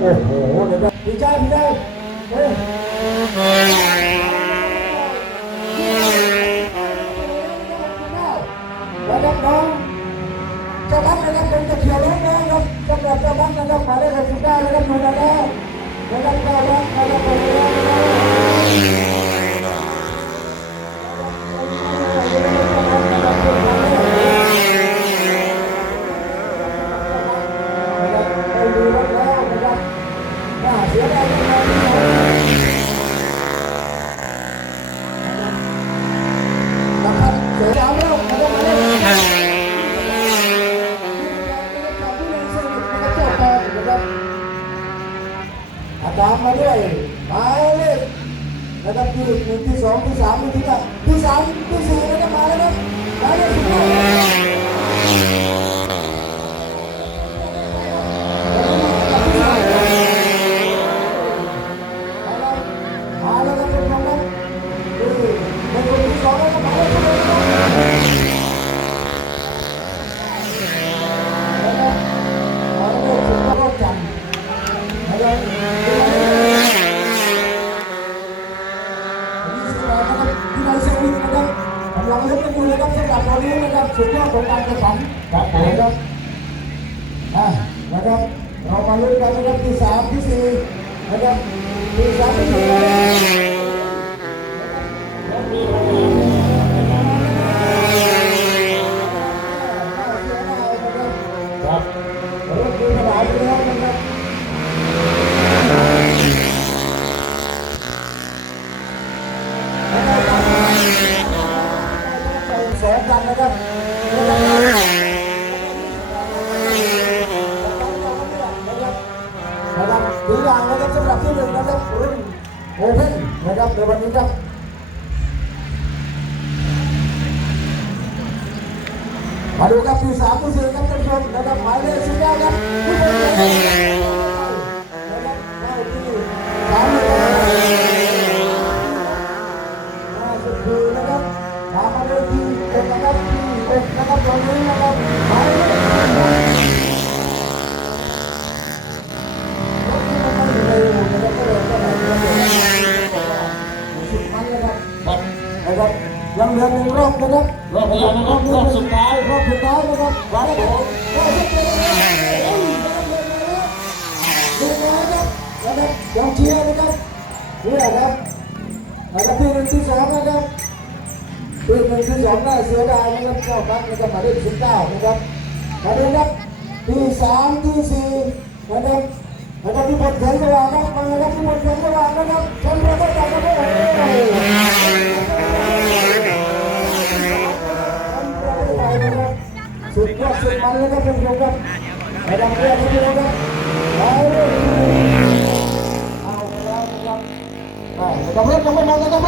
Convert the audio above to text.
โอ้โหเดี๋ยวพี่ใจพี่ใจแล้วก็น้องจะรับนะครับเป็นจะเขียวแล้วนะครับสำหรับจะรับนะครับมาได้เลยได้แล้วครับดูนะแล้วแล้วก็รับแล้วก็ตามมาเรื่อยมาเรื่อยนะครับที่หนึ่งที่สองที่สามที่สามที่สี่นะครับมาแล้วครับมาเรื่อยมาแล้วครับเป็นคนนั้นเป็นคนที่สองแล้วก็มาแล้วเราเล่นกันอยู่นะครับสำหรับตอนนี้นะครับสุดยอดของการแข่งขันครับผมนะครับนะครับเรามาลุ้นกันนะครับที่สามที่สี่นะครับที่สามที่สี่ครับเราเล่นกันหลายไปแล้วนะครับแสนกันนะครับถึงอย่างนะครับสำหรับที่หนึ่งนะครับรุ่นโอเพ่นนะครับในวันนี้ครับมาดูครับที่สามที่สี่ครับท่านผู้ชมนะครับหมายเลขสิบเก้าครับที่หนึ่งนะครับเข้าที่สามสุดคือนะครับตามมาเลยที่เอ็ดนะครับที่เอ็ดนะครับตอนนี้นะครับหมายเลขนะครับยังเหลือหนึ่งรอบนะครับรอบนะครับรอบสุดท้ายนะครับมาแล้วผมดูนะครับนะครับยังเชียร์นะครับนี่แหละครับนะครับที่หนึ่งที่สองนะครับ ที่หนึ่งที่สองได้เสือดาวนะครับเจ้าพักนะครับหมายเลข19นะครับมาดูครับที่3ที่4นะครับนะครับที่บนแขนสว่างครับมาครับที่บนแขนสว่างนะครับชนประตูจากกระโดดสุดยอดสุดมันเลยครับท่านผู้ชมครับนะครับเพื่อนที่นะครับเอาแล้วนะครับนะครับเพื่อนยังไม่หมดนะครับ